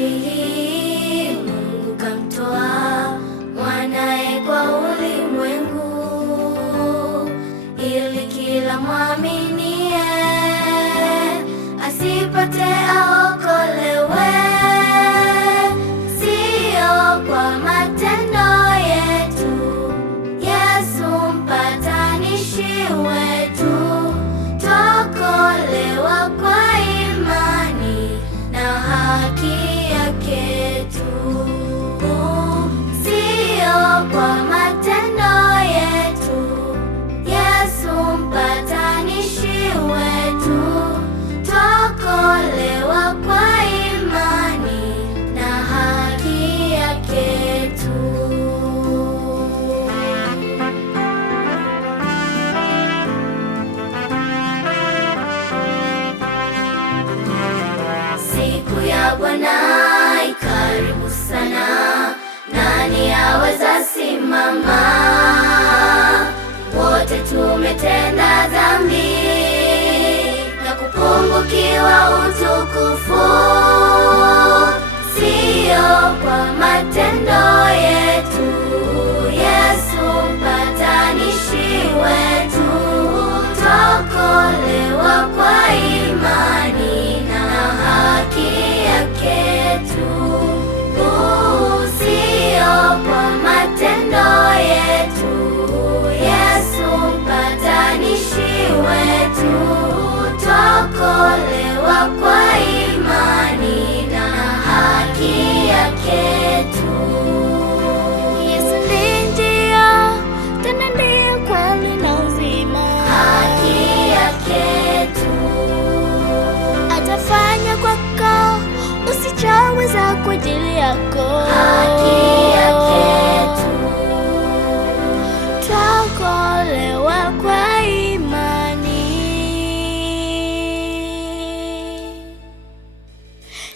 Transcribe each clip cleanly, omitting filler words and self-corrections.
hii Mungu kamtoa mwanae kwa ulimwengu, ili kila mwaminie asipate aokolewe. Sio kwa matendo yetu, Yesu mpatanishi wetu, twaokolewa kwa imani na haki yake tu. Sio kwa matendo yetu, Yesu mpatanishi wetu, twaokolewa kwa imani na haki yake tu. Siku ya Bwana ikaribu sana, nani aweza simama? Wote tumetenda dhambi na kupungukiwa utukufu. Sio kwa matendo yetu, Yesu mpatanishi wetu, twaokolewa kwa imani na haki yake tu. Sio kwa matendo yetu, Yesu mpatanishi wetu, twaokolewa kwa imani na haki yake tu. Yesu ndiye njia, tena ndiye kweli na uzima. Haki yake tu. Atafanya kwako usichoweza kwa ajili yako. Haki yake tu. Twaokolewa kwa imani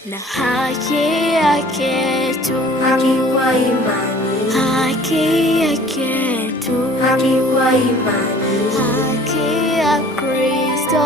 na haki yake tu. Haki kwa imani. Haki yake tu. Haki kwa imani. Haki ya Kristo.